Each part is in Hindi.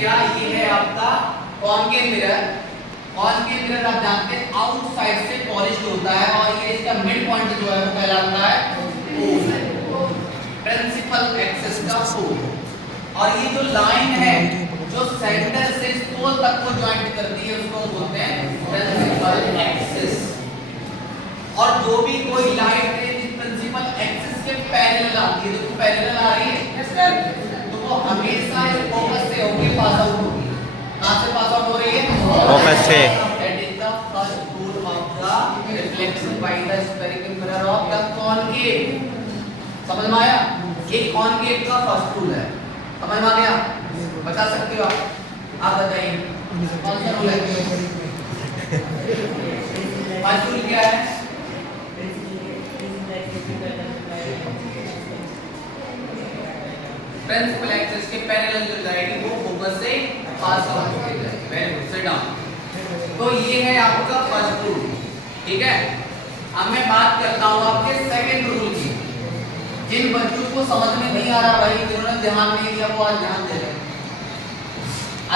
क्या, ये है आपका कॉनकेव मिरर। कॉनकेव मिरर आप जानते हैं आउटसाइड से पॉलिश्ड होता है और ये इसका मिड पॉइंट जो है वो कहलाता है पोल, प्रिंसिपल एक्सिस का पोल। और ये जो लाइन है जो सेंटर से इस पोल तक को ज्वाइंट करती है उसको बोलते हैं प्रिंसिपल एक्सिस। और जो भी कोई लाइट है इस प्रिंसिपल एक्सिस के पैरेलल आती है, देखो पैरेलल आ रही है यस सर, तो वो हमेशा इस फोकस से होके पास आउट होगी। कहां से पास आउट हो रही है? फोकस से। That is the first rule of the reflection by the spherical mirror of the concave. समझ में आया? ये कॉनकेव का फर्स्ट रूल है, समझ में आ गया? बता सकते हो आप बताइए कौन सा रूल है? फर्स्ट रूल क्या है? प्रिंसिपल एक्सिस के पैरेलल जो जाएगी वो फोकस से पास आउट हो जाएगी। Very good, sit down. तो ये है आपका फर्स्ट रूल, ठीक है। अब मैं बात करता हूं आपके सेकंड रूल की। जिन बच्चों को समझ में नहीं आ रहा भाई, जिन्होंने ध्यान नहीं दिया वो आज ध्यान दे लें।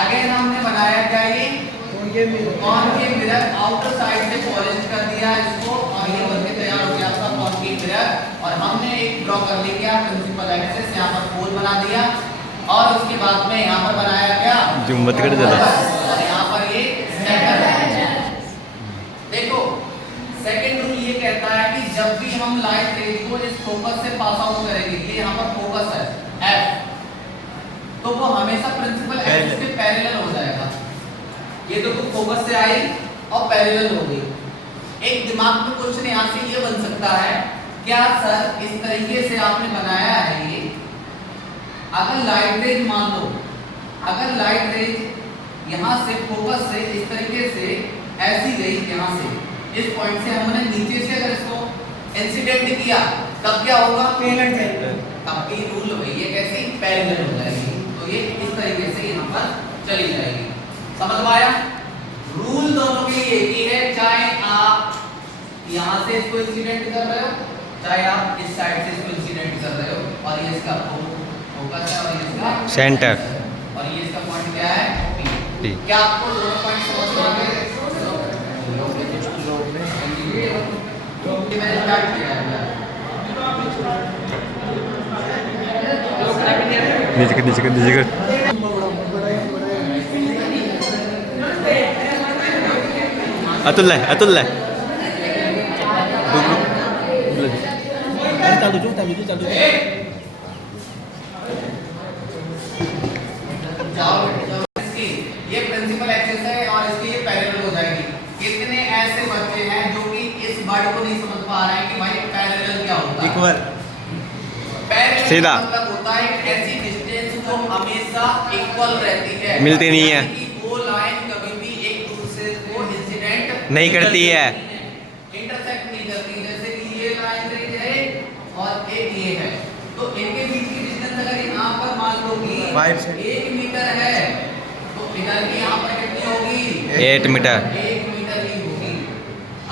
अगेन हमने बनाया क्या, ये कॉनकेव मिरर आउटर साइड से पॉलिश कर दिया इसको और ये बनके तैयार हो गया आपका कॉनकेव मिरर। और हमने एक ड्रॉ कर लिया प्रिंसिपल एक्सिस, यहाँ पर पोल बना दिया और उसके बाद में यहाँ पर बनाया क्या, जुम्मत कर देता और यहाँ पर ये सेंटर है। देखो सेकंड रूल ये कहता है कि जब भी हम लाइट रेज को इस फोकस से पास आउट करेंगे, ये यहाँ पर फोकस है F, तो वो हमेशा प्रिंसिपल एक्सिस के पैरेलल हो जाएगा। ये तो फोकस से आई और पैरेलल हो गई। एक दिमाग में क्वेश्चन यहाँ से ये बन सकता है, क्या सर इस तरीके से आपने बनाया है ये, अगर लाइट रेज मान लो, अगर लाइट रेज यहाँ से फोकस से इस तरीके से ऐसी गई, यहाँ से इस पॉइंट से हमने नीचे से अगर इसको इंसिडेंट किया तब क्या होगा, पैरेलल। तब की रूल वही है, कैसी पैरेलल हो जाएगी। तो ये इस तरीके से यहाँ पर चली जाएगी। समझ में आया? रूल दोनों के लिए एक ही है, चाहे आप यहाँ से इसको इंसिडेंट कर रहे हो, चाहे आप इस साइड से इसको इंसिडेंट कर रहे हो। और ये इसका फोकस है और ये इसका सेंटर, और ये इसका पॉइंट क्या है, P। क्या आपको दोनों पॉइंट समझ में आ गए? मैंने स्टार्ट किया है नीचे कर नीचे कर नीचे कर। अतुल है, अतुल है। जाओ इसकी ये प्रिंसिपल एक्सिस है और इसकी ये पैरेलल हो जाएगी। कितने ऐसे बच्चे हैं जो कि इस वर्ड को नहीं समझ पा रहे हैं कि भाई पैरेलल क्या होता है? इक्वल, पैरेलल सीधा मतलब होता है ऐसी डिस्टेंस जो हमेशा इक्वल रहती है, मिलती नहीं है, वो लाइन कभी भी एक दूसरे को इंसिडेंट नहीं करती है, इंटरसेक्ट नहीं करती। जैसे कि ये लाइन है और एक ये है, तो इनके बीच की डिस्टेंस अगर यहाँ पर मान लो कि 1 मीटर है, तो इधर की यहाँ पर कितनी होगी, 8 मीटर। 1 मीटर ही होगी।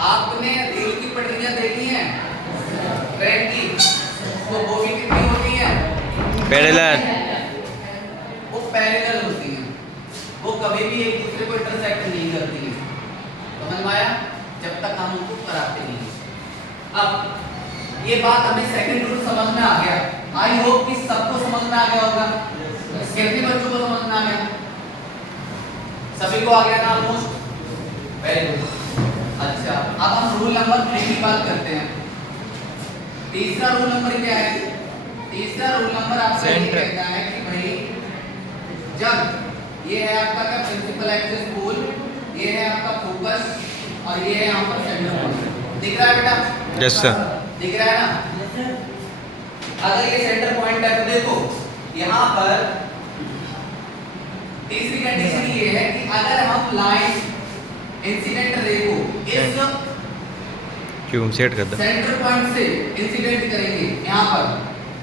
आपने रेल की पटरियां देखी हैं, ट्रेन की, तो वो भी कितनी होती है, पैरेलल, वो पैरेलल होती है, वो कभी भी एक दूसरे को इंटरसेक्ट नहीं करती है। समझ में आया? जब तक हम उनको कराते नहीं। अब ये बात हमें सेकंड रूल समझ में आ गया। आई होप कि सबको समझ में आ गया होगा। कितने बच्चों को समझ में आ गया? सभी को आ गया ना ऑलमोस्ट? Very good. अच्छा, अब हम रूल नंबर 3 की बात करते हैं। तीसरा रूल नंबर क्या है? तीसरा रूल नंबर आपका ये कहता है कि भाई जब ये है आपका क्या प्रिंसिपल एक्सिस पोल, ये है आपका फोकस और ये है यहाँ पर सेंटर पॉइंट। दिख रहा है बेटा? यस सर, दिख रहा है ना? अगर ये सेंटर पॉइंट है तो देखो यहाँ पर तीसरी कंडीशन ये है कि अगर हम लाइन इंसिडेंट रे को इस क्यों सेट कर दो, सेंटर पॉइंट से इंसिडेंट करेंगे यहाँ पर,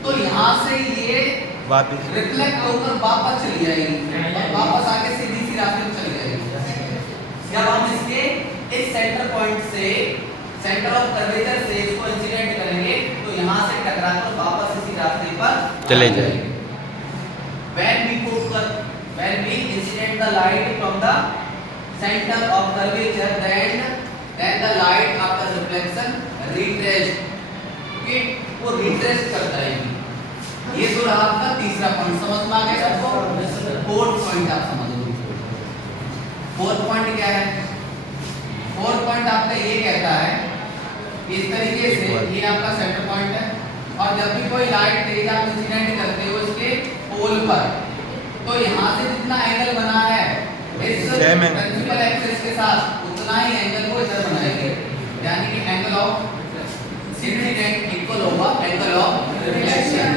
तो यहाँ से ये वापस रिफ्लेक्ट होकर वापस चली जाएगी और वापस आके सीधी सी रास्ते में चली जाएगी। जब हम इसके इस सेंटर पॉइंट से सेंटर ऑफ कर्वेचर से इसको इंसिडेंट करेंगे तो यहाँ से टकराकर वापस इसी रास्ते पर चले जाएंगे। when we the light from the center of curvature, then the light after reflection retraced, okay, वो retrace करता है। ये तो रहा आपका तीसरा पॉइंट, समझ में आ गया सबको? फोर्थ पॉइंट आप समझ लो। फोर्थ पॉइंट क्या है? फोर्थ पॉइंट आपका ये कहता है इस तरीके से, ये आपका सेंटर पॉइंट है, और जब भी कोई लाइट रेज आप इंसिडेंट करते हो इसके पोल पर, तो यहाँ से जितना एंगल बना है इस प्रिंसिपल एक्सिस के साथ, उतना ही एंगल को इधर बनाएंगे, यानी कि एंगल ऑफ इंसिडेंट इक्वल होगा एंगल ऑफ रिफ्लेक्शन,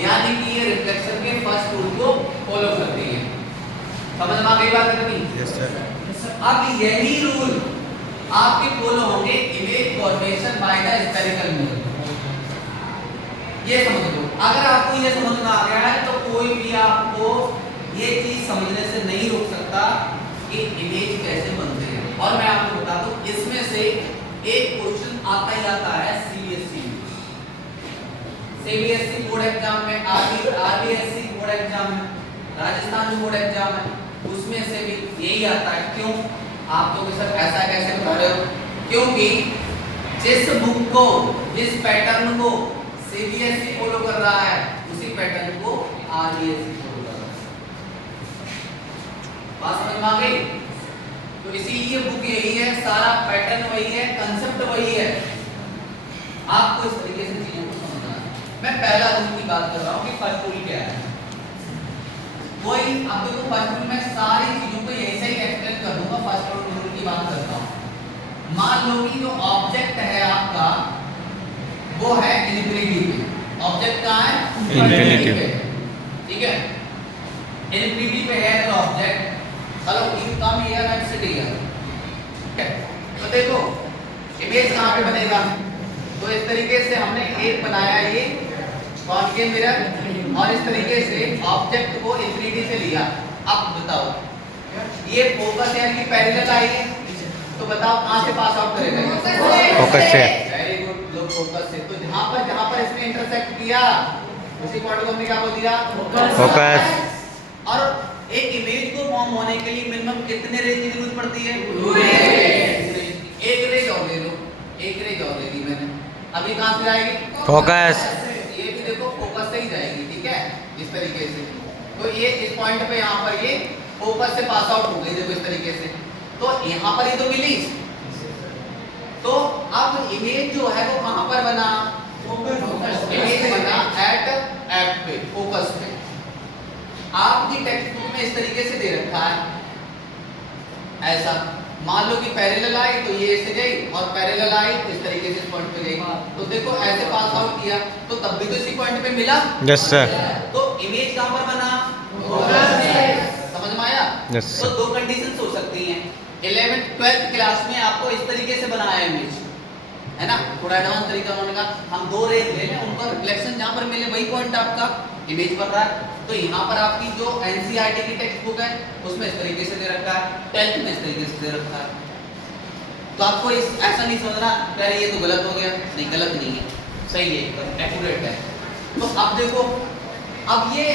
यानी कि ये रिफ्लेक्शन के फर्स्ट रूल को फॉलो करती है। समझ में आ गई बात करनी? Yes sir. अब यही रूल आपके फॉलो होंगे image formation by the spherical mirror. ये समझ लो, अगर आपको ये समझ में आ गया है तो कोई भी आपको ये चीज समझने से नहीं रोक सकता कि इमेज कैसे बनते हैं। और मैं आपको बता दूं, इसमें से एक क्वेश्चन आता ही आता है सीबीएसई बोर्ड एग्जाम में, आरबीएसई बोर्ड एग्जाम में, राजस्थान बोर्ड एग्जाम है, उसमें से भी यही आता है। क्यों आप लोग सर ऐसा कैसे बता रहे हो? क्योंकि जिस बुक को, जिस पैटर्न को सीबीएसई फॉलो कर रहा है, उसी पैटर्न को आरबीएसई फॉलो कर रहा है। बात समझ में आ गई? तो इसीलिए बुक यही है, सारा पैटर्न वही है, कंसेप्ट वही है। आपको इस तरीके से चीजों को समझना है। मैं पहला रूल की बात कर रहा हूँ कि फर्स्ट रूल क्या है। वही अब देखो, फर्स्ट रूल में सारी चीजों को यही से ही एक्सप्लेन कर दूंगा। फर्स्ट रूल की बात करता हूँ। मान लो कि जो ऑब्जेक्ट है आपका वो है इनफिनिटी पे। ऑब्जेक्ट कहाँ है? इनफिनिटी पे। ठीक है, इनफिनिटी पे है तो ऑब्जेक्ट, चलो you come here and sit here. तो देखो इमेज कहाँ पे बनेगा? तो इस तरीके से हमने एक बनाया ये कॉनकेव मिरर, और इस तरीके से ऑब्जेक्ट को इनफिनिटी से लिया। अब बताओ ये फोकस है कि पैरेलल आई है, तो बताओ कहां से पास आउट करेगा? फोकस से। वेरी गुड, लोग फोकस से। तो जहां पर इसने इंटरसेक्ट किया उसी पॉइंट को हमने क्या बोल दिया? फोकस। और एक इमेज को फॉर्म होने के लिए मिनिमम कितने रेज की जरूरत पड़ती है? 2 रेज। एक रेज और ले लो, एक रेज और ले ली मैंने। अभी कहां से जाएगी? फोकस। ये भी देखो फोकस से ही जाएगी, ठीक है, इस तरीके से। तो ये इस पॉइंट पे यहाँ पर ये फोकस से पास आउट हो गई, देखो इस तरीके से। तो यहाँ पर ये तो मिली। तो अब इमेज जो है वो कहाँ पर बना? इमेज बना एट एफ पे, फोकस पे। आपकी टेक्स्ट बुक में इस तरीके से दे रखा है ऐसा। मान लो कि पैरेलल आई तो ये ऐसे गई, और पैरेलल आई तो इस तरीके से इस पॉइंट पे गई। तो देखो ऐसे पास आउट किया तो तब भी तो इसी पॉइंट पे मिला। Yes sir. तो इमेज कहां पर बना? फोकस पे। समझ में आया? यस तो सर। दो कंडीशंस हो सकती हैं। 11th 12th क्लास में आपको इस तरीके से बनाया इमेज, है ना, थोड़ा एडवांस तरीका उन्होंने कहा हम 2 रेज ले लें, उनका रिफ्लेक्शन जहां पर मिले वही पॉइंट आपका इमेज बन रहा है। तो यहाँ पर आपकी जो एनसीईआरटी की टेक्स्ट बुक है उसमें इस तरीके से दे रखा है, 12th में इस तरीके से दे रखा है। तो आपको इस ऐसा नहीं समझना अरे ये तो गलत हो गया, नहीं गलत नहीं है, सही है, एकदम एक्यूरेट है। तो अब देखो, अब ये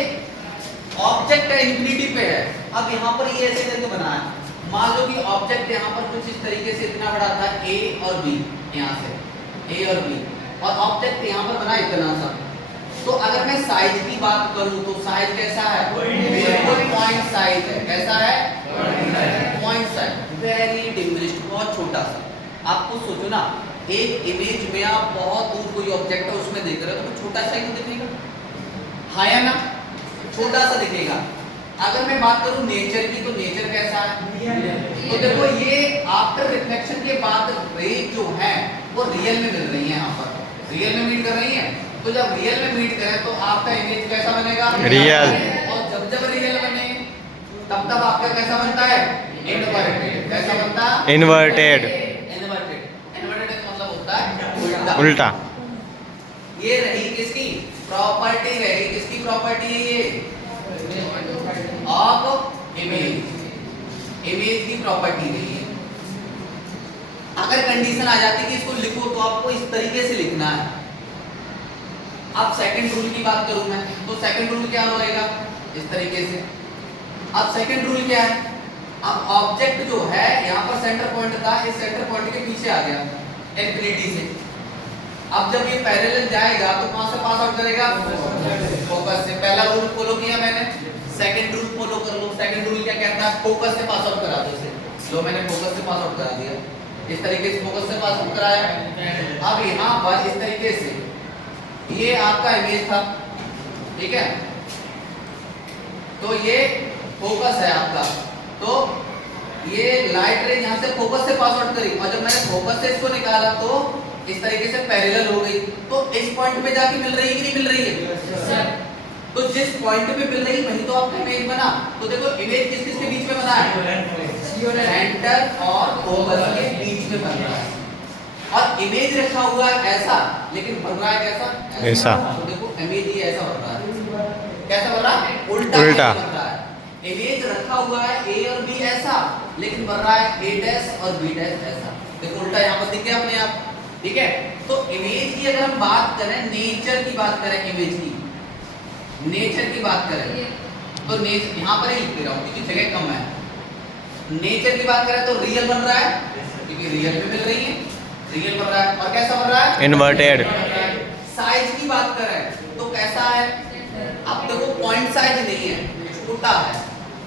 ऑब्जेक्ट है इनफिनिटी पे है, अब यहाँ पर ये ऐसे करके बना है। मान लो कि ऑब्जेक्ट यहाँ पर कुछ इस तरीके से इतना बड़ा था ए और बी, यहाँ से ए और बी, और ऑब्जेक्ट यहाँ पर बना इतना सा। तो अगर मैं साइज की बात करूं तो साइज कैसा है? बिल्कुल पॉइंट साइज है। कैसा है? पॉइंट साइज, वेरी डिमिनिश्ड, बहुत छोटा सा। आपको सोचो ना, एक इमेज में आप बहुत दूर कोई ऑब्जेक्ट है उसमें देख रहे हो तो छोटा सा ही दिखेगा, हाँ या ना? छोटा सा दिखेगा। अगर मैं बात करूं नेचर की, तो नेचर कैसा है? तो देखो ये आफ्टर रिफ्लेक्शन के बाद रेज जो है वो रियल में मिल रही है, यहाँ पर रियल में मीट कर रही है। तो जब रियल में मीट करें तो आपका इमेज कैसा बनेगा? रियल। और जब रियल बने तब आपका कैसा बनता है? इनवर्टेड। कैसा बनता है? इनवर्टेड। इनवर्टेड का मतलब होता है उल्टा। ये रही किसकी प्रॉपर्टी? रही किसकी प्रॉपर्टी है? ये ऑफ इमेज, इमेज की प्रॉपर्टी रही है। अगर कंडीशन आ जाती कि इसको लिखो तो आपको इस तरीके से लिखना है। अब सेकंड रूल की बात करूं मैं, तो सेकंड रूल क्या रहेगा? इस तरीके से अब सेकंड रूल क्या है, अब ऑब्जेक्ट जो है यहाँ पर सेंटर पॉइंट था, इस सेंटर पॉइंट के पीछे आ गया इनफिनिटी से। अब जब ये पैरेलल जाएगा तो कहां से पास आउट करेगा, फोकस से। पहला रूल फॉलो किया मैंने, सेकंड रूल फॉलो कर लो। सेकंड रूल क्या कहता है, फोकस से पास आउट करा दो इसे। लो मैंने फोकस से पास आउट करा दिया, इस तरीके से फोकस से पास आउट कराया। अब यहाँ पर इस तरीके से ये आपका इमेज था, ठीक है, तो ये फोकस है आपका, तो ये लाइट रे यहाँ से फोकस से पास आउट करी, और जब मैंने फोकस से इसको निकाला तो इस तरीके से पैरेलल हो गई। तो इस पॉइंट पे जाके मिल रही है कि नहीं मिल रही है? तो जिस पॉइंट पे मिल रही वहीं तो आपका इमेज बना। तो देखो इमेज किस किस के बीच में बना है, सेंटर और फोकस के बीच में बन रहा है। और इमेज रखा हुआ है ऐसा, लेकिन बन रहा है कैसा, ऐसा। तो देखो इमेज ये ऐसा बन रहा है, कैसा बन रहा है, उल्टा बन रहा है। इमेज रखा हुआ है ए और बी ऐसा, लेकिन बन रहा है ए डैश और बी डैश ऐसा। देखो उल्टा यहाँ पर दिख गया अपने आप, ठीक है। तो इमेज की अगर हम बात करें, नेचर की बात करें, इमेज की नेचर की बात करें तो नेचर यहाँ पर ही लिख दे रहा हूँ क्योंकि जगह कम है। नेचर की बात करें तो रियल बन रहा है, क्योंकि रियल में मिल रही है, रियल बन रहा है। और कैसा बन रहा है, इन्वर्टेड। साइज की बात करें तो कैसा है, अब देखो पॉइंट साइज नहीं है, छोटा है,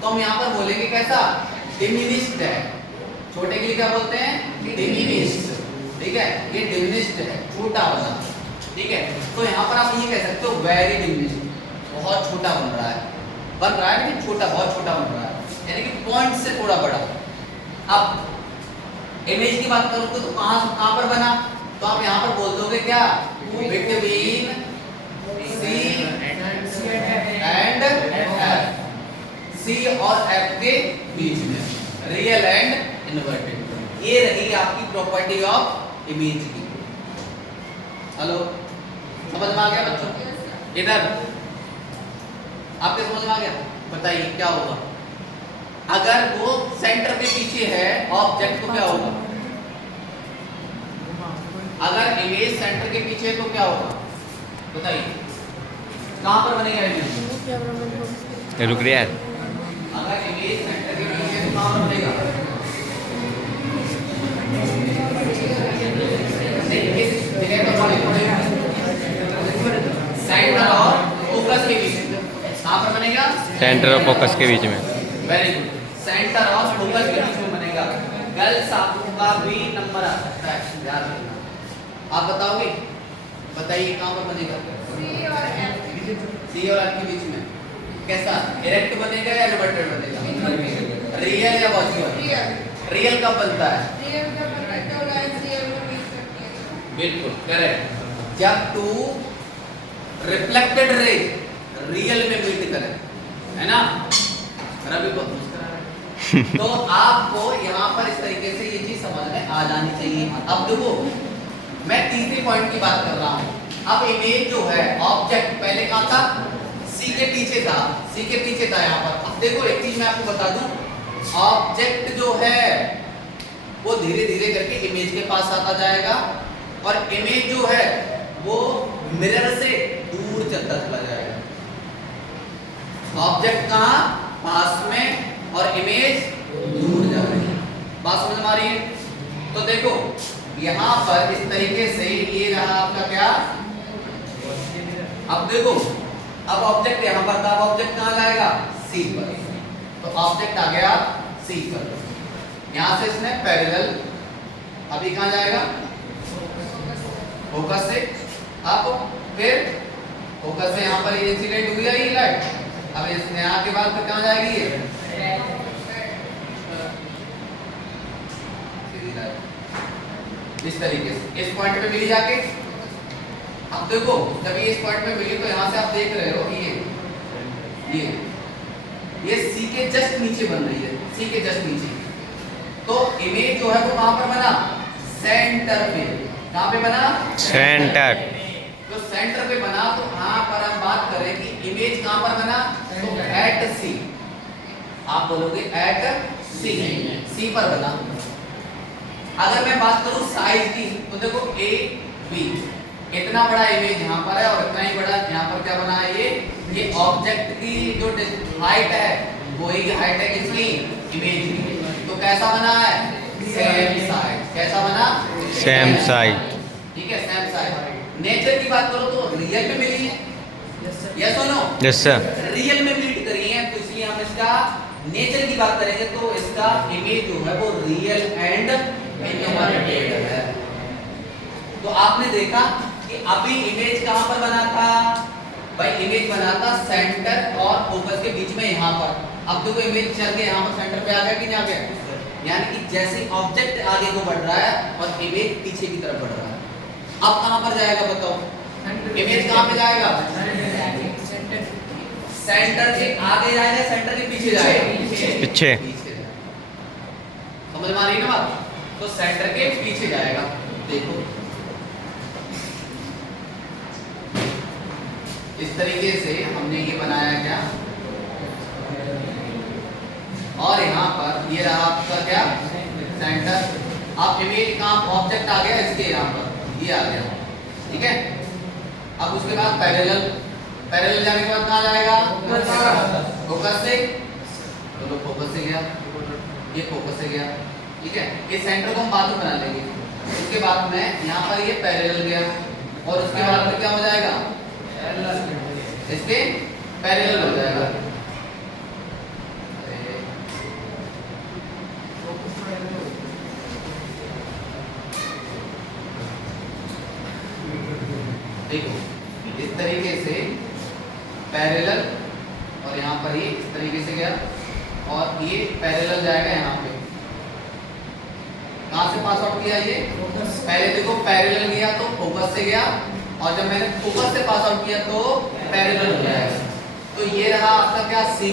तो हम यहाँ पर बोलेंगे कैसा, डिमिनिश्ड है। छोटे के लिए क्या बोलते हैं, डिमिनिश्ड, ठीक है, ये डिमिनिश्ड है, छोटा वाला, ठीक है। तो यहाँ पर आप ये कह सकते हो वेरी डिमिनिश्ड, बहुत छोटा बन रहा है लेकिन छोटा, बहुत छोटा बन रहा है, यानी कि पॉइंट से थोड़ा बड़ा। अब इमेज की बात करूँ तो कहाँ पर बना, तो आप यहाँ पर बोल दोगे क्या, बिटवीन सी एंड एफ, सी और एफ के बीच में, रियल एंड इन्वर्टेड। ये रही आपकी प्रॉपर्टी ऑफ इमेज की। हेलो, समझ में आ गया बच्चों? इधर आपके समझ में आ गया? बताइए क्या होगा अगर वो सेंटर के पीछे है ऑब्जेक्ट, तो क्या होगा? अगर इमेज सेंटर के पीछे है तो क्या होगा, बताइए कहां पर बनेगा इमेज? रुक रहा है। अगर इमेज सेंटर के पीछे है तो कहां पर बनेगा? सेंटर और फोकस के बीच में, कहां पर बनेगा? सेंटर और फोकस के बीच में। वेरी गुड, सेंटर और फोकस के बीच में बनेगा। गर्ल्स आपका भी नंबर आ सकता है, याद रखना। आप बताओगे, बताइए कहां पर बनेगा? सी और एफ के बीच में। कैसा, डायरेक्ट बनेगा या इन्वर्टेड बनेगा? रियल या वर्चुअल? रियल कब बनता है? बिल्कुल करेक्ट, जब टू रिफ्लेक्टेड रे रियल में मीट करें, है ना? रवि बहुत मुस्कुरा रहा है। तो आपको यहाँ पर इस तरीके से ये चीज समझ में आ जानी चाहिए। अब देखो मैं तीसरे पॉइंट की बात कर रहा हूँ। अब इमेज जो है, ऑब्जेक्ट पहले कहाँ था, सी के पीछे था, सी के पीछे था यहाँ पर। अब देखो एक चीज मैं आपको बता दूं, ऑब्जेक्ट जो है वो धीरे धीरे करके इमेज के पास आता जाएगा, और इमेज जो है वो मिरर से दूर चलता चला जाएगा। ऑब्जेक्ट कहाँ, पास में, और इमेज दूर जा रही है। बात समझ में आ रही है? तो देखो यहाँ पर इस तरीके से ये रहा आपका क्या, अब देखो अब ऑब्जेक्ट यहाँ पर था, ऑब्जेक्ट कहाँ जाएगा, सी पर, तो ऑब्जेक्ट आ गया सी पर। यहाँ से इसने पैरेलल, अभी कहाँ जाएगा, फोकस से। अब फिर फोकस से यहाँ पर इंसिडेंट हुई है ये लाइट, अब इस यहाँ के बाद फिर कहाँ जाएगी ये, इस तरीके से इस पॉइंट पे मिली जाके। अब देखो जब ये इस पॉइंट पे मिली तो यहाँ से आप देख रहे हो ये सी के जस्ट नीचे बन रही है, सी के जस्ट नीचे। तो इमेज जो है वो कहाँ पर बना, सेंटर पे। कहाँ पे बना, सेंटर। तो सेंटर पे बना, तो यहाँ पर हम बात करें कि इमेज कहाँ पर बना, तो एट सी, आप बोलोगे एट सी, सी पर बना। अगर मैं बात करूं साइज की, तो देखो ए बी, इतना बड़ा इमेज यहाँ पर है और इतना ही बड़ा यहाँ पर क्या बना है, ये ऑब्जेक्ट की जो हाइट है वही हाइट है किसकी, इमेज की। तो कैसा बना है, सेम साइड। कैसा बना, सेम साइड। ठीक है, सेम साइड। नेचर की बात करो तो रियल में मिली है, यस और नो? Yes sir. रियल में मीट करी है, तो इसलिए हम इसका नेचर की बात करेंगे तो इसका इमेज जो है वो रियल एंड इनवर्टेड है। तो आपने देखा कि अभी इमेज कहां पर बना था भाई, इमेज बना था सेंटर और फोकस के बीच में यहां पर। अब देखो इमेज चल के यहां पर सेंटर पे आ गया कि नहीं आ गया, यानी कि जैसे ऑब्जेक्ट आगे को बढ़ रहा है और इमेज पीछे की तरफ बढ़ रहा है। अब कहां पर जाएगा बताओ, इमेज कहां पे जाएगा, सेंटर के आगे जाएगा, सेंटर के पीछे जाएगा, पीछे। समझ में आ रही है ना बात? तो सेंटर के पीछे जाएगा। देखो इस तरीके से हमने ये बनाया क्या, और यहाँ पर ये रहा आपका क्या, सेंटर। अब इमेज कहाँ, ऑब्जेक्ट आ गया इसके यहाँ पर, ये आ गया, ठीक है। अब उसके बाद पैरेलल, पैरेलल जाने के बाद कहाँ जाएगा, फोकस से, चलो फोकस से गया, ये फोकस से गया, ठीक है। इस सेंटर को हम बाद में बना लेंगे। उसके बाद में यहाँ पर ये पैरेलल गया, और उसके बाद में क्या हो जाएगा, इसके पैरेलल हो जाएगा। देखो इस तरीके से पैरेलल, और यहाँ पर ये इस तरीके से गया, और ये पैरेलल जाएगा यहाँ पे। कहाँ से पास आउट किया ये, पहले देखो पैरेलल गया तो फोकस से गया, और जब मैंने फोकस से पास आउट किया तो पैरेलल हो जाएगा। तो ये रहा आपका क्या, सी,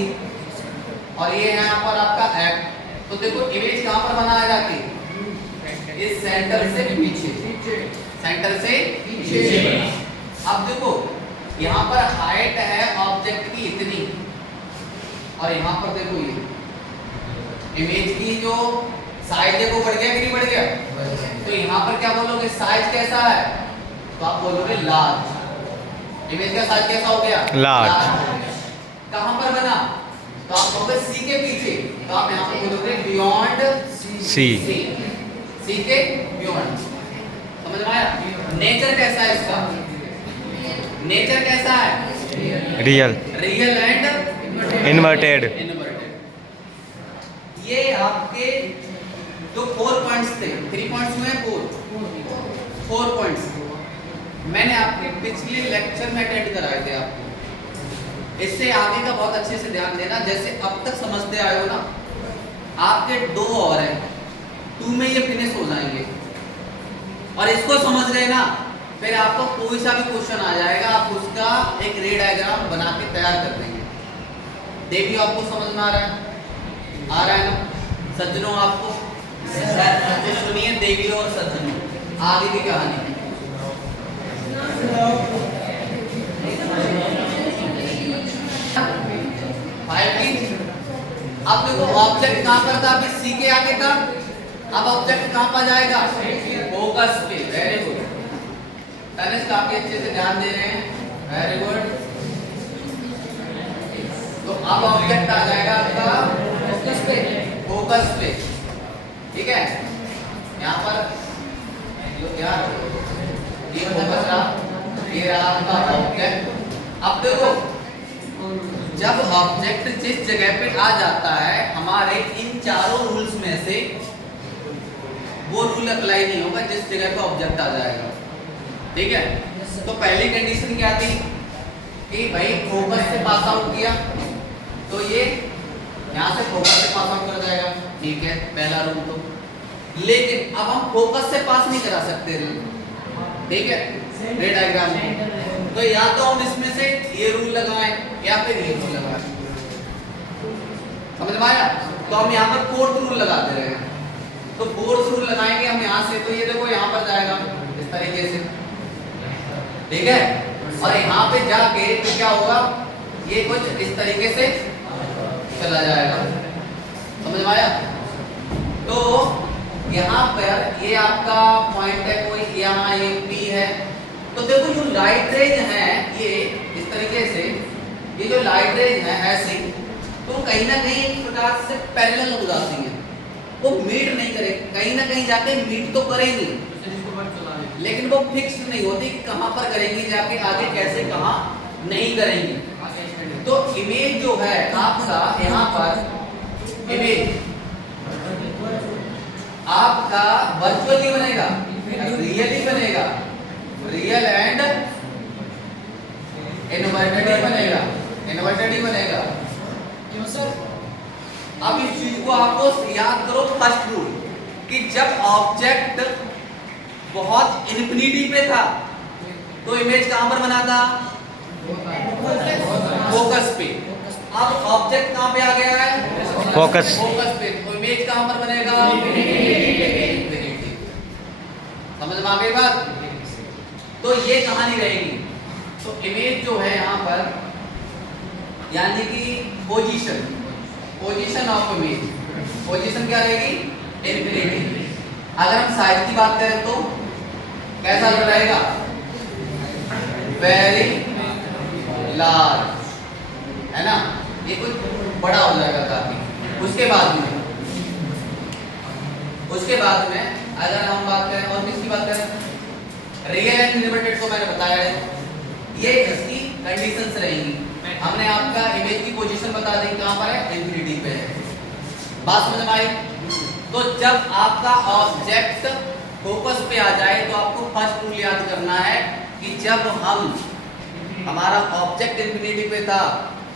और ये है यहाँ पर आपका एफ। तो देखो इमेज कहाँ पर बना है जाके, इस सेंटर से पीछे, सेंटर से पीछे। अब देखो यहाँ पर हाइट है ऑब्जेक्ट की इतनी, और यहाँ पर देखो ये इमेज की जो साइज देखो बढ़ गया कि नहीं बढ़ गया। तो यहाँ पर क्या बोलोगे, साइज कैसा है, तो आप बोलोगे लार्ज। इमेज का साइज कैसा हो गया, लार्ज। कहाँ पर बना, तो आप बोलोगे सी के पीछे, तो आप यहाँ पर बोलोगे बियॉन्ड सी, सी के बियॉन्ड। समझ में आया? नेचर कैसा है इसका, नेचर कैसा है, रियल, रियल एंड इन्वर्टेड। ये आपके जो 4 पॉइंट्स थे, 3 पॉइंट्स में 4 पॉइंट्स मैंने आपके पिछले लेक्चर में अटेंड कराए थे आपको। इससे आगे का बहुत अच्छे से ध्यान देना, जैसे अब तक समझते आए हो ना, आपके 2 और हैं, 2 में ये फिनिश हो जाएंगे। और इसको समझ गए ना, फिर आपको कोई सा भी क्वेश्चन आ जाएगा, आप उसका एक रे डायग्राम बना के तैयार कर देंगे। देखिए आपको समझ में आ रहा है ना सज्जनों, आपको सुनिए देवी और सज्जनों, आगे की कहानी। अब देखो ऑब्जेक्ट कहाँ पर था, अभी सी के आगे था, अब ऑब्जेक्ट कहाँ पर जाएगा, फोकस पे। वेरी गुड, पेरेंट्स काफी अच्छे से ध्यान दे रहे हैं, वेरी गुड। तो अब ऑब्जेक्ट आ जाएगा आपका फोकस पे, फोकस पे, ठीक है। यहाँ पर यार ये फोकस रहा, ये रहा आपका ऑब्जेक्ट। अब देखो जब ऑब्जेक्ट जिस जगह पे आ जाता है, हमारे इन चारों रूल्स में से वो रूल अप्लाई नहीं होगा जिस जगह पे ऑब्जेक्ट आ जाएगा, ठीक है। तो पहली कंडीशन क्या थी कि भाई फोकस से पास आउट किया तो ये यहाँ से फोकस से पास आउट कर जाएगा, ठीक है, पहला रूल। तो लेकिन अब हम फोकस से पास नहीं करा सकते, ठीक है, रे डायग्राम में। तो या तो हम इसमें से ये रूल लगाएं या फिर ये रूल लगाएं, समझ में आया? तो हम यहाँ पर 4th रूल लगा दे रहे हैं। तो 4th रूल लगाएंगे हम यहाँ से, तो ये देखो यहाँ पर जाएगा इस तरीके से, ठीक है। और यहाँ पे जाके तो क्या होगा, ये कुछ इस तरीके से चला जाएगा, समझ में आया? तो यहाँ पर ये आपका पॉइंट है, कोई यहाँ ये P है। तो देखो जो लाइट रेज है ये इस तरीके से, ये जो लाइट रेज है ऐसी, तो कहीं ना कहीं एक प्रकार से पैरेलल हो जाती हैं, वो मीट नहीं करे, कहीं ना कहीं जाके मीट तो करेंगी लेकिन वो फिक्स नहीं होती कि कहाँ पर करेंगी जाके, आगे कैसे कहाँ नहीं करेंगी। तो इमेज जो है आपका यहाँ पर इमेज आपका वर्चुअली बनेगा, रियली बनेगा, रियल एंड इन्वर्टेड ही बनेगा, इन्वर्टेड ही बनेगा। क्यों सर? अब इस चीज को आपको याद करो, फर्स्ट रूल कि जब ऑब्जेक्ट बहुत इन्फिनिटी पे था तो इमेज कहां पर बना था? फोकस पे। अब ऑब्जेक्ट कहां पे आ गया है? फोकस। फोकस पे, तो इमेज कहां पर बनेगा? समझ में आ गई बात? तो ये कहानी रहेगी। तो इमेज जो है यहाँ पर यानी कि position, position of image, position क्या रहेगी? इन्फिनिटी। अगर हम साइज की बात करें तो कैसा रहेगा? वेरी लार्ज, है ना, ये कुछ बड़ा हो जाएगा काफी। उसके बाद में अगर हम बात करें और किसकी बात करें, रियल एंड लिमिटेड को मैंने बताया है, ये इसकी कंडीशंस रहेंगी। हमने आपका इमेज की पोजीशन बता दी, कहां पर है? इन्फिनिटी पे है। बात समझ में आई? तो जब आपका ऑब्जेक्ट फोकस पे आ जाए तो आपको फर्स्ट रूल याद करना है कि जब हमारा ऑब्जेक्ट इन्फिनिटी पे था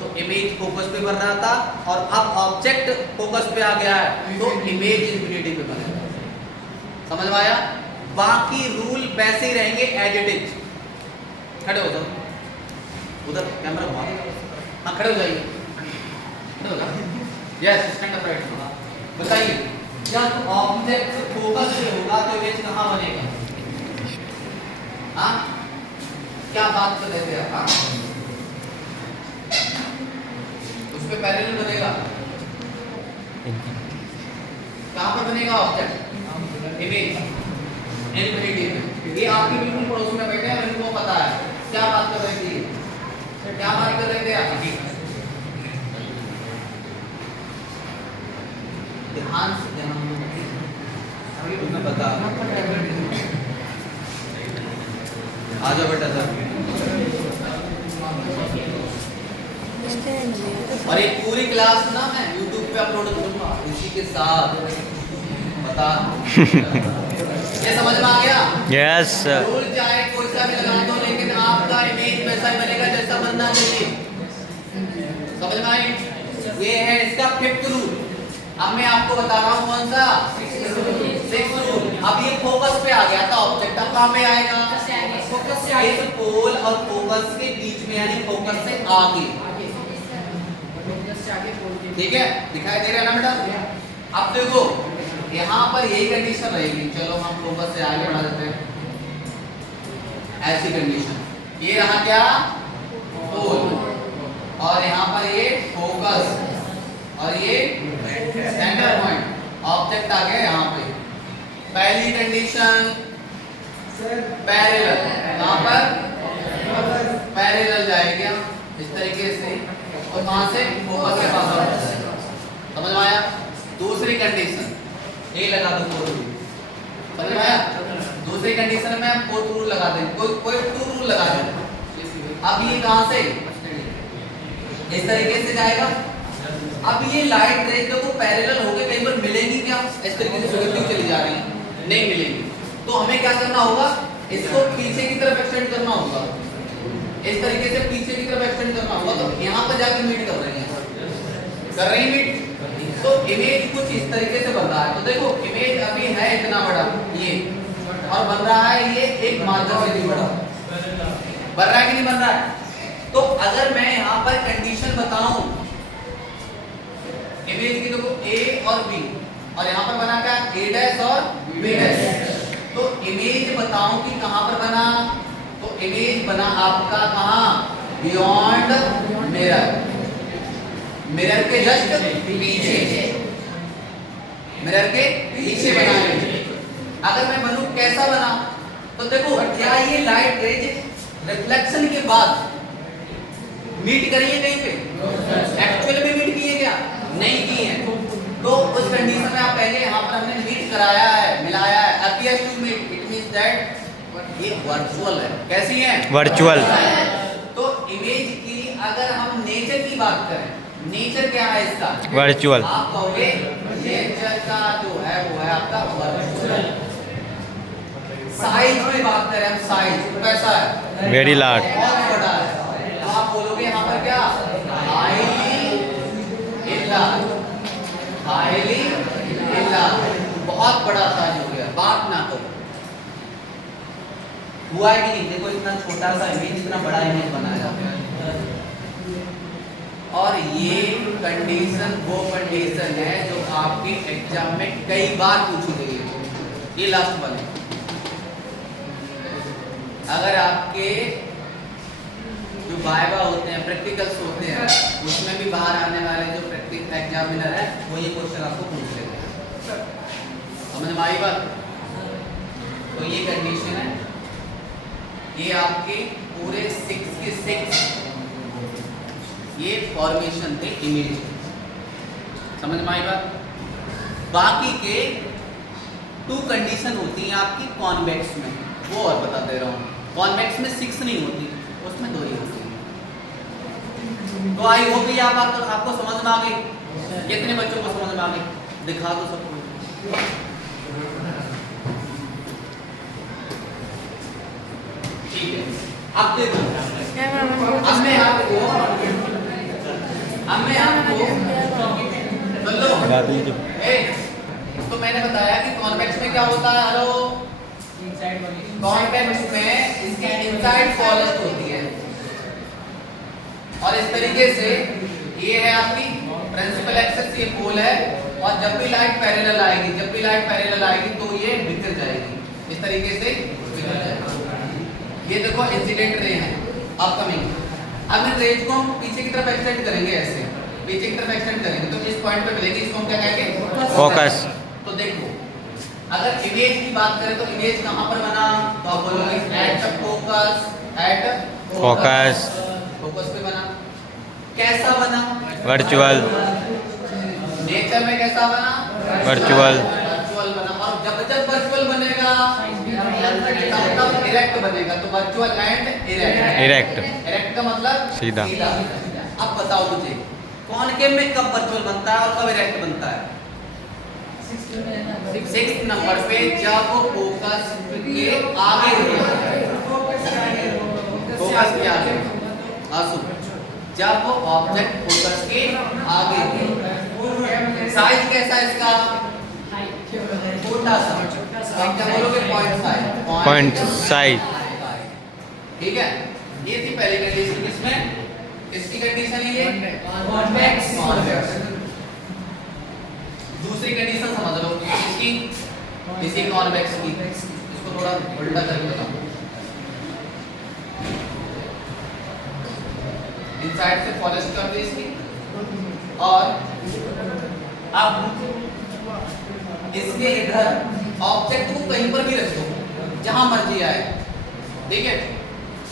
तो इमेज फोकस पे बन रहा था, और अब ऑब्जेक्ट फोकस पे आ गया है तो इमेज इन्फिनिटी पे बनेगा। समझ में आया? बाकी रूल वैसे ही रहेंगे एज इट इज। खड़े हो जाओ, उधर कैमरा घुमा, हाँ खड़े हो जाइए, खड़े हो जाओ, यस स्टैंड अप राइट। बताइए, जब ऑब्जेक्ट फोकस पे होगा तो इमेज कहाँ बनेगा? हाँ क्या बात कर रहे थे आप? उस पे पैरेलल बनेगा, कहाँ पर बनेगा ऑब्जेक्ट? इमेज इन्फिनिटी में। ये आपके बिल्कुल पड़ोस में बैठे हैं, इनको पता है क्या बात कर रहे थे, क्या बात कर रहे थे आप? ध्यान से अभी तुम्हें बता, आ जाओ बेटा सर। और एक पूरी क्लास ना मैं YouTube पे अपलोड करूंगा इसी के साथ, बता। ये समझ में आ गया? Yes sir. रूल चाहे कोई सा भी लगा दो, लेकिन आपका इमेज वैसा ही बनेगा जैसा बनना चाहिए। समझ में आई? ये है इसका फिफ्थ रूल। अब मैं आपको बता रहा हूँ कौन सा? Sixth rule. अब ये फोकस पे आ गया था ऑब्जेक्ट, अब कहाँ पे आएगा? फोकस से आगे, पोल और फोकस के बीच में, यानी फोकस से आगे। ठीक है, दिखाई दे रहा है ना बेटा? अब देखो यहाँ पर यही कंडीशन रहेगी। चलो हम फोकस से आगे बढ़ा देते हैं। ऐसी कंडीशन, ये रहा क्या? पोल, और यहाँ पर ये फोकस, और ये सेंटर पॉइंट। ऑब्जेक्ट आ गया यहाँ पे। पहली कंडीशन पैरेलल, कहाँ पर? पैरेलल जाएगा इस तरीके से, और कहाँ से? फोकस के पास आ जाएगा। समझ में आया? दूसरी कंडीशन ये लगा दो, समझ में आया? दूसरी कंडीशन में फोर्थ रूल लगा दें, कोई टू रूल लगा दें। अब ये कहाँ से? इस तरीके से जाएगा। अब ये लाइट रेज देखो पैरेलल होके कहीं पर मिलेंगी क्या? इस तरीके से चलती चली जा रही है, नहीं मिलेंगी। तो हमें क्या करना होगा? इसको पीछे की तरफ एक्सटेंड करना होगा, इस तरीके से पीछे की तरफ एक्सटेंड करना होगा। तो यहाँ पर जाके मीट कर रही है, कर रही मीट। तो इमेज कुछ इस तरीके से बन रहा है। तो देखो इमेज अभी है इतना बड़ा ये, और बन रहा है ये एक मार्कर से भी बड़ा। बन रहा है कि नहीं बन रहा है? तो अगर मैं यहाँ पर कंडीशन बताऊं इमेज की, देखो A और B, और यहाँ पर बना क्या? A डैश और B डैश। तो इमेज बताऊं कि कहां पर बना? तो इमेज बना आपका कहां? बियॉन्ड मिरर, मिरर के जस्ट पीछे, मिरर के पीछे बना है। अगर मैं बनूं कैसा बना? तो देखो क्या ये लाइट रेज रिफ्लेक्शन के बाद मीट करिए कहीं पे? एक्चुअल में मीट किए क्या? नहीं की है, तो उस कंडीशन में आप कहेंगे यहाँ पर हमने मीट कराया है, मिलाया है, appears to meet, it means that ये वर्चुअल है। कैसी है? वर्चुअल। तो इमेज की अगर हम नेचर की बात करें, नेचर क्या है इसका? वर्चुअल। आप कहोगे नेचर का जो है वो है आपका वर्चुअल। साइज की बात करें हम, साइज कैसा है? Very large. बहुत बड़ा है। तो आप बोलोगे यहाँ पर क्या? हाईली इलार्ज, हाईली इलार्ज, बहुत बड़ा साइज हो गया। बात ना करो, हुआ है कि नहीं? देखो इतना छोटा सा इमेज इतना बड़ा इमेज बनाया है। और ये कंडीशन वो कंडीशन है जो आपके एग्जाम में कई बार पूछी गई है। ये लास्ट वाले, अगर आपके जो वाइवा होते हैं, प्रैक्टिकल्स होते हैं, उसमें भी बाहर आने वाले जो प्रैक्टिकल एग्जामिनर है वो ये क्वेश्चन आपको पूछ लेते हैं। समझ में आई बात? तो ये कंडीशन है, ये आपके पूरे 6 के 6 ये फॉर्मेशन थे इमेज। समझ में आई बात? बाकी के 2 कंडीशन होती हैं आपकी कॉन्वेक्स में, वो और बता दे रहा हूँ। कॉन्वेक्स में 6 नहीं होती, उसमें 2 ही होती है। तो आई होप ये आपको समझ में आ गई। कितने बच्चों को समझ में आ गई? दिखा दो सबको। ठीक है, अब देखो, अब मैं आपको तो मैंने बताया कि कॉन्वेक्स में क्या होता है। हेलो, कॉन्वेक्स में इसकी इनसाइड पॉलिश्ड होती है, और इस तरीके से ये है आपकी प्रिंसिपल एक्सिस, ये पोल है, और जब भी लाइट पैरेलल आएगी, जब भी लाइट पैरेलल आएगी तो ये बिखर जाएगी, इस तरीके से बिखर जाएगी। ये देखो इंसिडेंट रे है अपकमिंग। अब इन रेज को हम पीछे की तरफ एक्सटेंड करेंगे, ऐसे पीछे की तरफ एक्सटेंड करेंगे तो इस पॉइंट पे मिलेगी, इसको हम क्या कहेंगे? फोकस। तो देखो, अगर इमेज की बात करें तो इमेज कहाँ पर बना? तो आप बोलोगे at focus, at focus. Focus पे बना। कैसा बना? वर्चुअल। नेचर में कैसा बना? वर्चुअल। वर्चुअल बना। और जब वर्चुअल बनेगा तब इरेक्ट बनेगा। तो virtual and erect. Erect. Erect का मतलब सीधा। अब बताओ मुझे, कॉनकेव में कब वर्चुअल बनता है और कब इरेक्ट बनता है? 6 नंबर पे जब फोकस के आगे होता है, फोकस के आगे आंसू, जब ऑब्जेक्ट फोकस के आगे हो। साइज कैसा है इसका? छोटा सा। आप क्या बोलोगे? Point size. ठीक है, ये थी पहली कंडीशन। किसमें? इसकी कंडीशन ये कॉन्वेक्स। दूसरी कंडीशन समझ लो इसकी, इसी कॉन्वेक्स की। इसको थोड़ा उल्टा करके बताऊं। इनसाइड से पॉलिश कर दी इसकी, और अब इसके इधर ऑब्जेक्ट को कहीं पर भी रख दो, जहां मर्जी आए। ठीक है,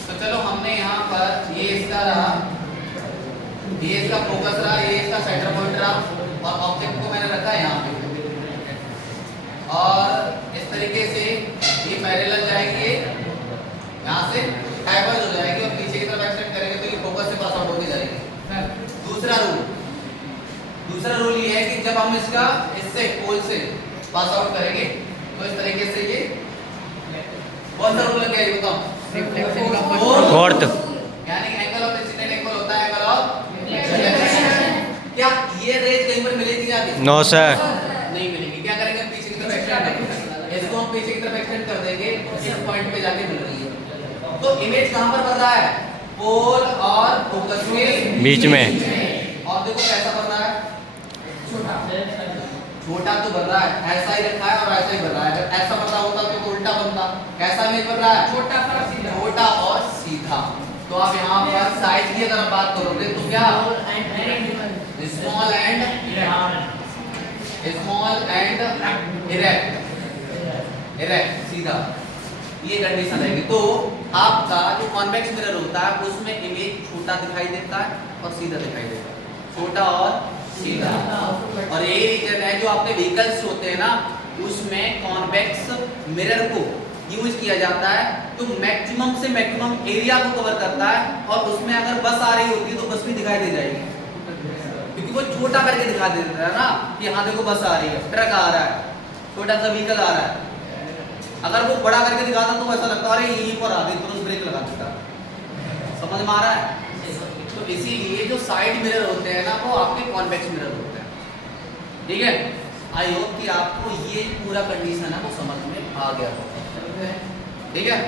तो चलो हमने यहाँ पर ये इसका रहा, ये इसका फोकस रहा, ये इसका सेंटर पॉइंट रहा, और ऑब्जेक्ट को मैंने रखा यहाँ पे, और इस तरीके से ये पैरेलल जाएगी, यहाँ से डाइवर्ज हो जाएगी और पीछे की तरफ एक्सटेंड करेंगे तो ये फोकस से पास आउट होती जाएगी। दूसरा रूल ये है कि जब हम इसका इससे पोल से पास आउट करेंगे तो इस तरीके से ये कौन सा रूल लग गया ये बताओ? फोर्थ। यानी एंगल ऑफ इंसिडेंट इक्वल होता है एंगल ऑफ रिफ्लेक्शन। क्या ये रेज कहीं पर मिलेगी आगे? नो सर, नहीं मिलेगी। क्या करेंगे? पीछे की तरफ एक्सटेंड करेंगे, इसको हम पीछे की तरफ एक्सटेंड कर देंगे, इस पॉइंट पे जाके मिल रही है। तो इमेज कहां पर बन रहा है? पोल और फोकस के बीच में। और देखो कैसा बन रहा है? छोटा तो बन रहा है, ऐसा ही रखा है और ऐसा ही बन रहा है। अगर ऐसा बन रहा होता तो उल्टा बनता। कैसा इमेज बन रहा है? छोटा और सीधा। तो आप यहाँ पर साइज की अगर बात करोगे तो क्या? स्मॉल एंड इरेक्ट, सीधा, ये कंडीशन रहेगी। तो आपका जो कॉन्वेक्स मिरर होता है उसमें इमेज छोटा दिखाई देता है और सीधा दिखाई देता है, छोटा और सीधा। और यही रीजन है जो आपके व्हीकल्स होते हैं ना, उसमें कॉन्वेक्स मिरर को यूज किया जाता है, तो मैक्सिमम से मैक्सिमम एरिया को कवर करता है। और उसमें अगर बस आ रही होती है तो बस भी दिखाई दे जाएगी, क्योंकि वो छोटा करके दिखा देता है ना कि हाँ देखो बस आ रही है, ट्रक आ रहा है, छोटा सा व्हीकल आ रहा है। अगर वो बड़ा करके दिखाता तो ऐसा लगता है अरे यहीं पर आ गई, तुरंत ब्रेक लगा देता। समझ में आ रहा है? तो इसीलिए जो साइड मिरर होते हैं ना, वो आपके कॉन्वेक्स मिरर होते हैं। ठीक है, आई होप कि आपको ये पूरा कंडीशन है वो समझ में आ गया होगा। ठीक है।